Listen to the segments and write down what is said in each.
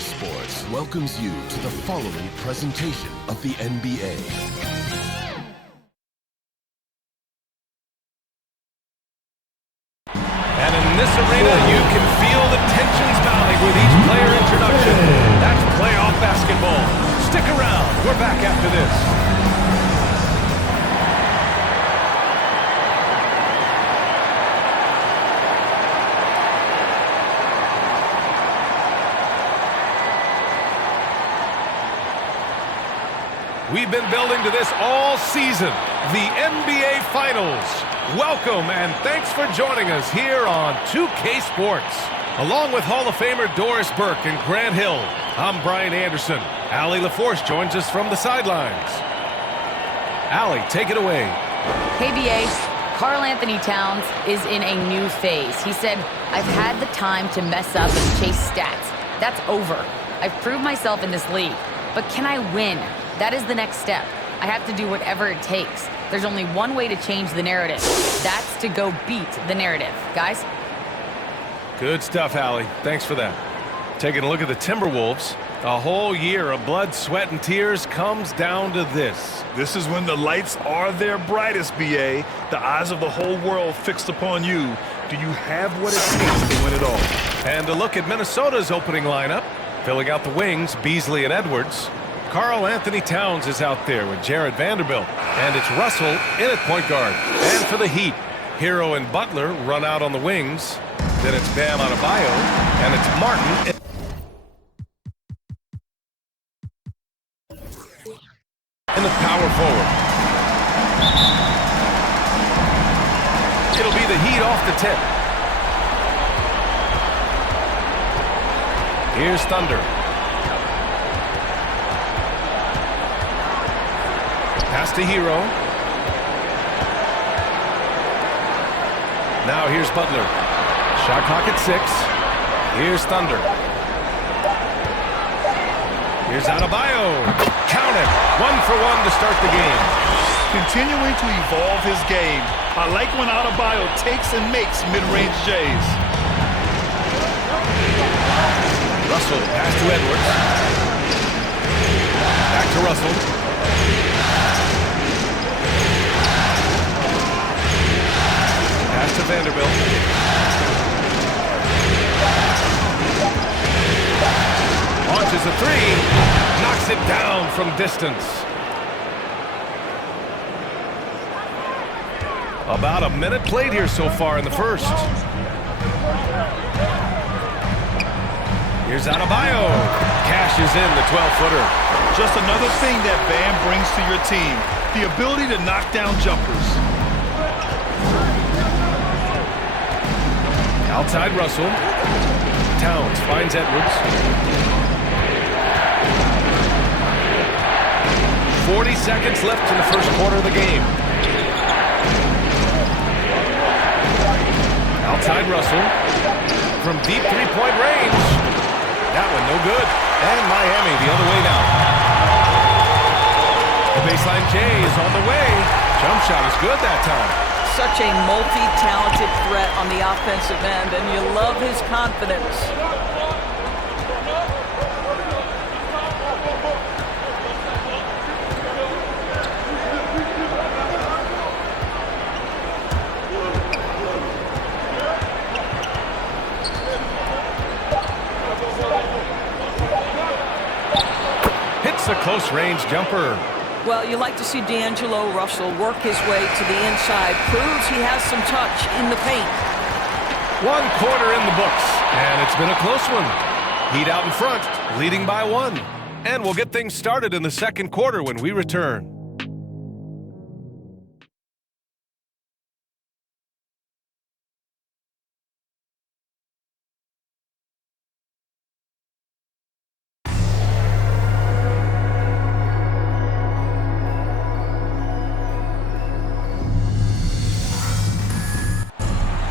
Sports welcomes you to the following presentation of the NBA. And in this arena, you can feel the tensions mounting with each player introduction. That's playoff basketball. Stick around. We're back after this. We've been building to this all season, the NBA Finals. Welcome and thanks for joining us here on 2K Sports. Along with Hall of Famer Doris Burke and Grant Hill, I'm Brian Anderson. Allie LaForce joins us from the sidelines. Allie, take it away. Hey, BA. Karl Anthony Towns is in a new phase. He said, I've had the time to mess up and chase stats. That's over. I've proved myself in this league. But can I win? That is the next step. I have to do whatever it takes. There's only one way to change the narrative. That's to go beat the narrative. Guys? Good stuff, Allie. Thanks for that. Taking a look at the Timberwolves. A whole year of blood, sweat, and tears comes down to this. This is when the lights are their brightest, BA. The eyes of the whole world fixed upon you. Do you have what it takes to win it all? And a look at Minnesota's opening lineup. Filling out the wings, Beasley and Edwards. Karl Anthony Towns is out there with Jared Vanderbilt. And it's Russell in at point guard. And for the Heat, Hero and Butler run out on the wings. Then it's Bam Adebayo. And it's Martin in the power forward. It'll be the Heat off the tip. Here's Thunder. Pass to Hero. Now here's Butler. Shot clock at 6. Here's Thunder. Here's Adebayo. Count it. 1 for 1 to start the game. Continuing to evolve his game. I like when Adebayo takes and makes mid-range J's. Russell, pass to Edwards. Back to Russell. Pass to Vanderbilt. Launches a 3. Knocks it down from distance. About a minute played here so far in the first. Here's Adebayo. Cashes in the 12-footer. Just another thing that Bam brings to your team. The ability to knock down jumpers. Outside Russell. Towns finds Edwards. 40 seconds left in the first quarter of the game. Outside Russell. From deep three-point range. That one no good. And Miami the other way now. The baseline J is on the way. Jump shot is good that time. Such a multi-talented threat on the offensive end, and you love his confidence. Hits a close-range jumper. Well, you like to see D'Angelo Russell work his way to the inside. Proves he has some touch in the paint. 1 quarter in the books, and it's been a close one. Heat out in front, leading by 1. And we'll get things started in the second quarter when we return.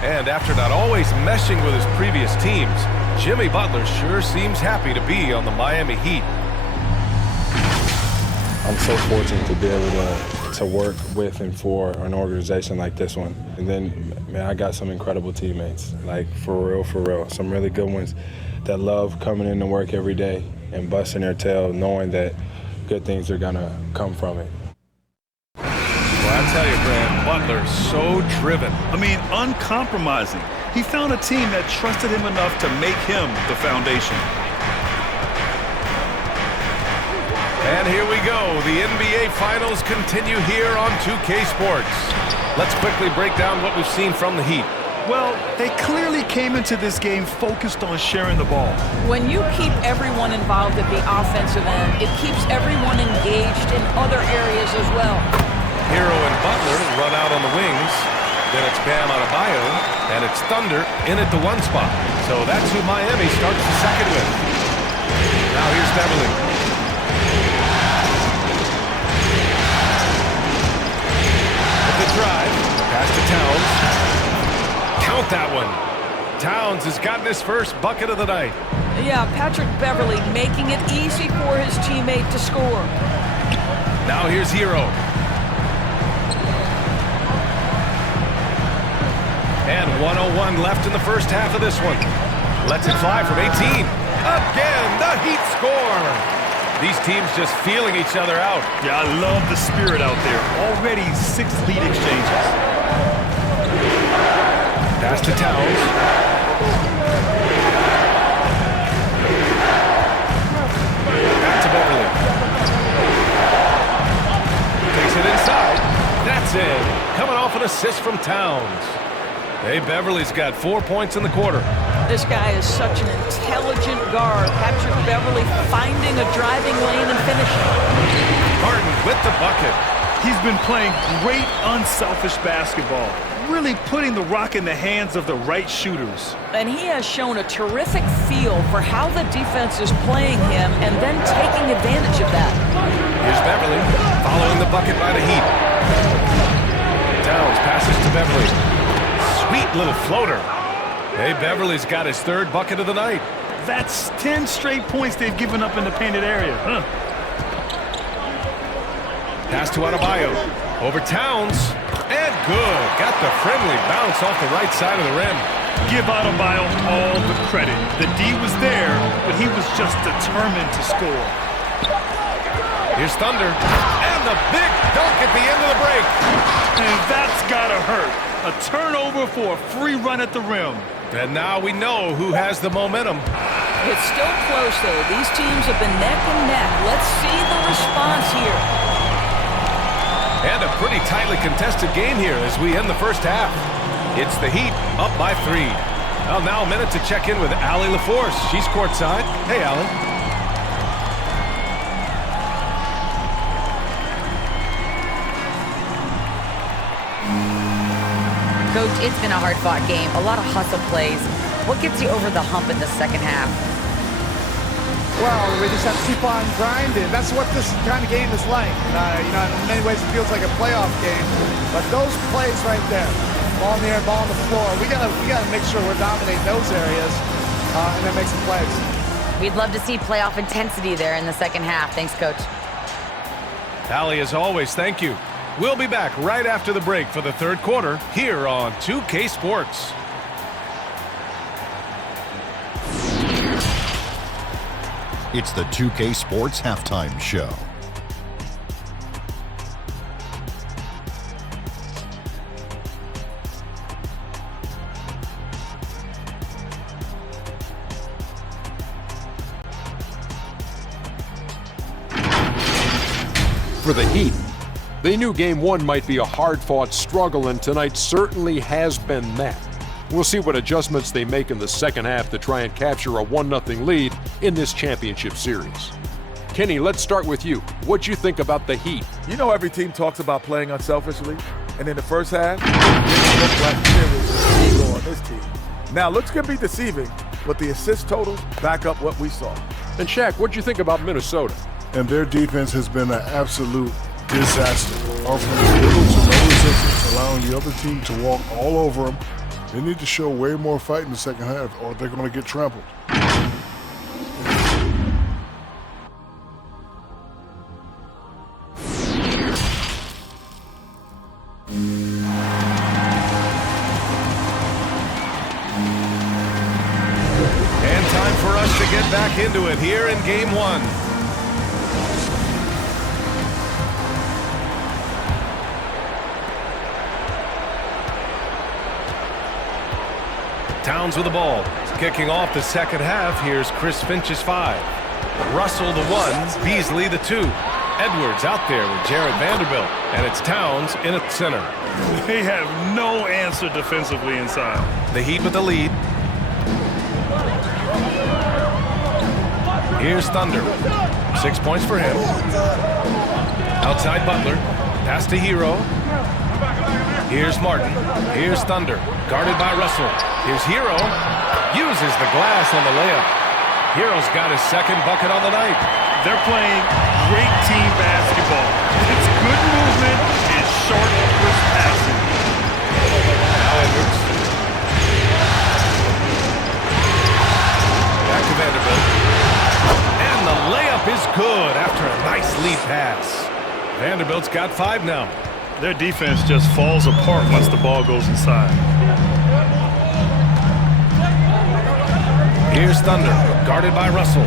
And after not always meshing with his previous teams, Jimmy Butler sure seems happy to be on the Miami Heat. I'm so fortunate to be able to to work with and for an organization like this one. And then, man, I got some incredible teammates, like for real, some really good ones that love coming into work every day and busting their tail, knowing that good things are gonna come from it. Well, I tell you, Brad, Butler's so driven. I mean, uncompromising. He found a team that trusted him enough to make him the foundation. And here we go. The NBA Finals continue here on 2K Sports. Let's quickly break down what we've seen from the Heat. Well, they clearly came into this game focused on sharing the ball. When you keep everyone involved at the offensive end, it keeps everyone engaged in other areas as well. Hero and Butler run out on the wings. Then it's Bam Adebayo, and it's Thunder in at the one spot. So that's who Miami starts the second with. Now here's Beverly. With the drive, pass to Towns. Count that one. Towns has gotten his first bucket of the night. Yeah, Patrick Beverly making it easy for his teammate to score. Now here's Hero. And 1:01 left in the first half of this one. Lets it fly from 18. Again, the Heat score. These teams just feeling each other out. Yeah, I love the spirit out there. Already 6 lead exchanges. Pass to Towns. Back to Beverly. Takes it inside. That's it. Coming off an assist from Towns. Hey, Beverly's got 4 points in the quarter. This guy is such an intelligent guard. Patrick Beverly finding a driving lane and finishing. Harden with the bucket. He's been playing great, unselfish basketball. Really putting the rock in the hands of the right shooters. And he has shown a terrific feel for how the defense is playing him and then taking advantage of that. Here's Beverly following the bucket by the Heat. Towns passes to Beverly. Sweet little floater. Hey, Beverly's got his third bucket of the night. That's 10 straight points they've given up in the painted area. Pass to Adebayo. Over Towns. And good. Got the friendly bounce off the right side of the rim. Give Adebayo all the credit. The D was there, but he was just determined to score. Here's Thunder. And the big dunk at the end of the break. And that's gotta hurt. A turnover for a free run at the rim. And now we know who has the momentum. It's still close, though. These teams have been neck and neck. Let's see the response here. And a pretty tightly contested game here as we end the first half. It's the Heat up by 3. Well, now a minute to check in with Allie LaForce. She's courtside. Hey, Allie. Coach, it's been a hard-fought game, a lot of hustle plays. What gets you over the hump in the second half? Well, we just have to keep on grinding. That's what this kind of game is like. In many ways, it feels like a playoff game. But those plays right there, ball in the air, ball on the floor, we gotta make sure we're dominating those areas and then make some plays. We'd love to see playoff intensity there in the second half. Thanks, Coach. Allie, as always, thank you. We'll be back right after the break for the third quarter here on 2K Sports. It's the 2K Sports Halftime Show. For the Heat, they knew Game 1 might be a hard-fought struggle, and tonight certainly has been that. We'll see what adjustments they make in the second half to try and capture a 1-0 lead in this championship series. Kenny, let's start with you. What'd you think about the Heat? You know every team talks about playing unselfishly, and in the first half, it looked like there was an ego on this team. Now, looks can be deceiving, but the assist totals back up what we saw. And Shaq, what'd you think about Minnesota? And their defense has been an absolute disaster. Offering little to no resistance, allowing the other team to walk all over them. They need to show way more fight in the second half, or they're going to get trampled. us to get back into it here in Game 1. Towns with the ball. Kicking off the second half, here's Chris Finch's 5. Russell the 1, Beasley the 2. Edwards out there with Jarrett Vanderbilt, and it's Towns in at center. They have no answer defensively inside. The Heat with the lead. Here's Thunder. 6 points for him. Outside Butler. Pass to Hero. Here's Martin. Here's Thunder. Guarded by Russell. Here's Hero. Uses the glass on the layup. Hero's got his second bucket on the night. They're playing great team basketball. It's good movement and short, crisp passing. Now Edwards. Back to Vanderbilt. And the layup is good after a nice lead pass. Vanderbilt's got 5 now. Their defense just falls apart once the ball goes inside. Here's Thunder, guarded by Russell.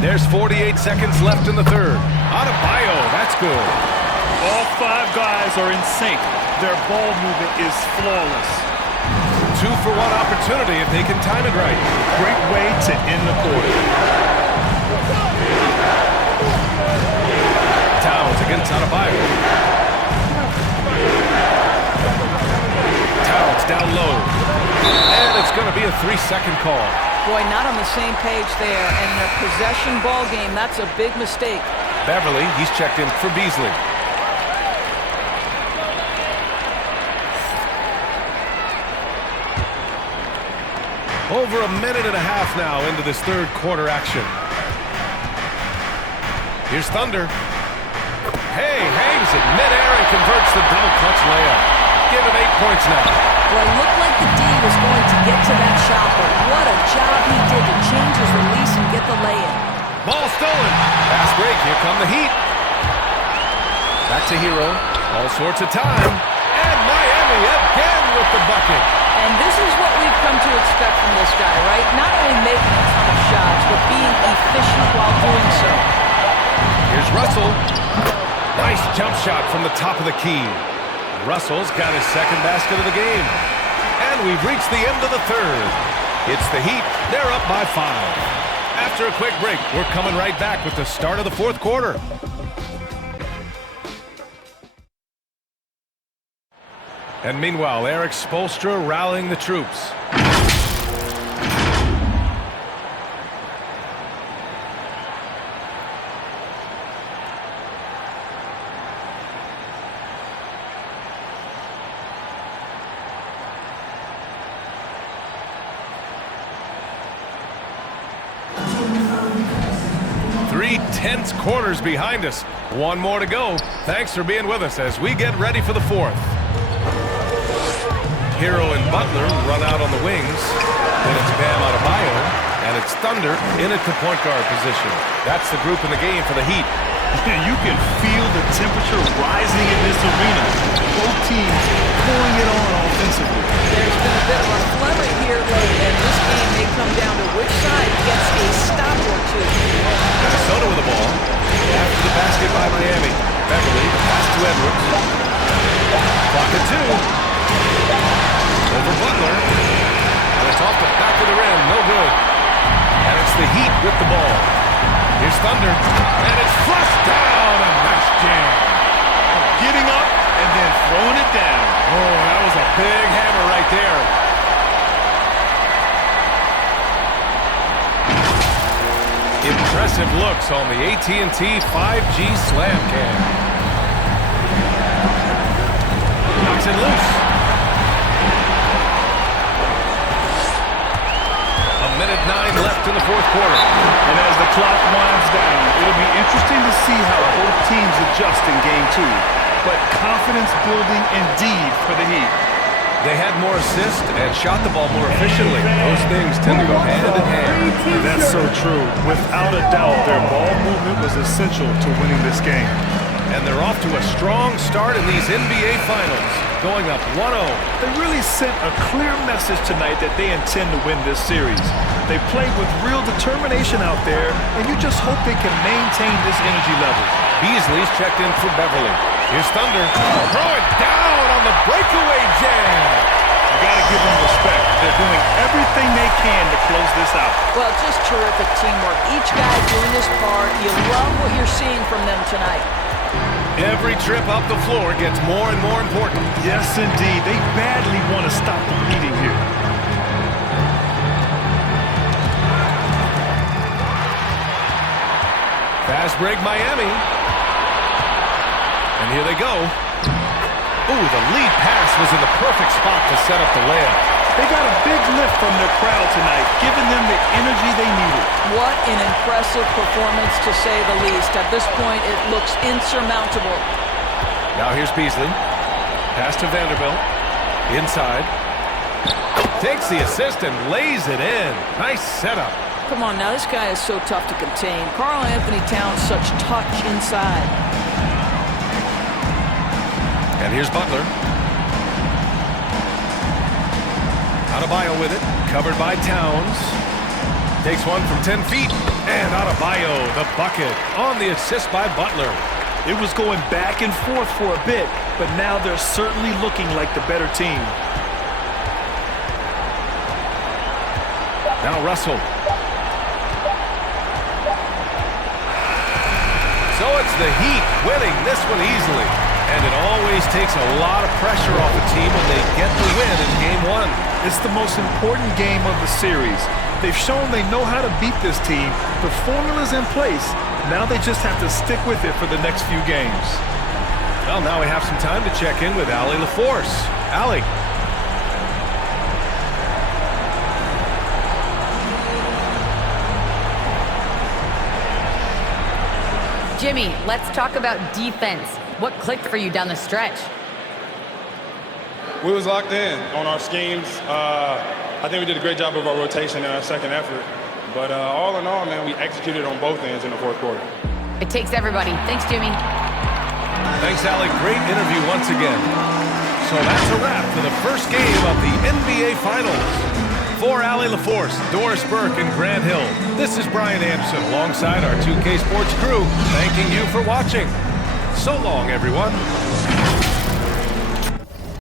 There's 48 seconds left in the third. Adebayo, that's good. All 5 guys are in sync. Their ball movement is flawless. 2-for-1 opportunity if they can time it right. Great way to end the quarter. Towns against Adebayo. Towns down low. And it's going to be a 3-second call. Boy, not on the same page there. And in a possession ball game, that's a big mistake. Beverly, he's checked in for Beasley. Over a minute and a half now into this third quarter action. Here's Thunder. Hey, hangs it midair and converts the double clutch layup. Give him 8 points now. Well, it looked like the D was going to get to that shot, but what a job he did to change his release and get the lay-in. Ball stolen. Fast break. Here come the Heat. Back to Hero. All sorts of time. And Miami again with the bucket. And this is what we've come to expect from this guy, right? Not only making a ton of shots, but being efficient while doing so. Here's Russell. Nice jump shot from the top of the key. Russell's got his second basket of the game. And we've reached the end of the third. It's the Heat. They're up by 5. After a quick break, we're coming right back with the start of the fourth quarter. And meanwhile, Eric Spoelstra rallying the troops. Three tense quarters behind us. One more to go. Thanks for being with us as we get ready for the fourth. Hero and Butler run out on the wings. Then it's Bam Adebayo, and it's Thunder in at the point guard position. That's the group in the game for the Heat. You can feel the temperature rising in this arena. Both teams pouring it on offensively. There's been a bit of a flurry here late, and this game may come down to which side gets a stop or two. Minnesota with the ball. After the basket by Miami. Beverly, pass to Edwards. Clock at 2. Over Butler. And it's off the back of the rim. No good. And it's the Heat with the ball. Here's Thunder. And it's flushed down. A nice jam. Getting up and then throwing it down. Oh, that was a big hammer right there. Impressive looks on the AT&T 5G Slam Cam. Knocks it loose. Minute 9 left in the fourth quarter. And as the clock winds down, it'll be interesting to see how both teams adjust in game 2. But confidence building indeed for the Heat. They had more assists and shot the ball more efficiently. Those things tend to go hand in hand. That's so true. Without a doubt, their ball movement was essential to winning this game. And they're off to a strong start in these NBA Finals, going up 1-0. They really sent a clear message tonight that they intend to win this series. They played with real determination out there, and you just hope they can maintain this energy level. Beasley's checked in for Beverly. Here's Thunder. Throw it down on the breakaway jam. You got to give them respect. They're doing everything they can to close this out. Well, just terrific teamwork. Each guy doing his part. You love what you're seeing from them tonight. Every trip up the floor gets more and more important. Yes, indeed. They badly want to stop the bleeding here. Fast break, Miami. And here they go. Ooh, the lead pass was in the perfect spot to set up the layup. They got a big lift from their crowd tonight, giving them the energy they needed. What an impressive performance, to say the least. At this point, it looks insurmountable. Now here's Beasley. Pass to Vanderbilt. Inside. Takes the assist and lays it in. Nice setup. Come on now, this guy is so tough to contain. Karl Anthony Towns, such touch inside. And here's Butler. Adebayo with it, covered by Towns. Takes one from 10 feet, and Adebayo, the bucket, on the assist by Butler. It was going back and forth for a bit, but now they're certainly looking like the better team. Now Russell. So it's the Heat winning this one easily. And it always takes a lot of pressure off a team when they get the win in Game 1. It's the most important game of the series. They've shown they know how to beat this team. The formula's in place. Now they just have to stick with it for the next few games. Well, now we have some time to check in with Allie LaForce. Allie. Jimmy, let's talk about defense. What clicked for you down the stretch? We was locked in on our schemes. I think we did a great job of our rotation in our second effort. But all in all, man, we executed on both ends in the fourth quarter. It takes everybody. Thanks, Jimmy. Thanks, Allie. Great interview once again. So that's a wrap for the first game of the NBA Finals. For Allie LaForce, Doris Burke, and Grant Hill, this is Brian Anderson alongside our 2K Sports crew, thanking you for watching. So long, everyone.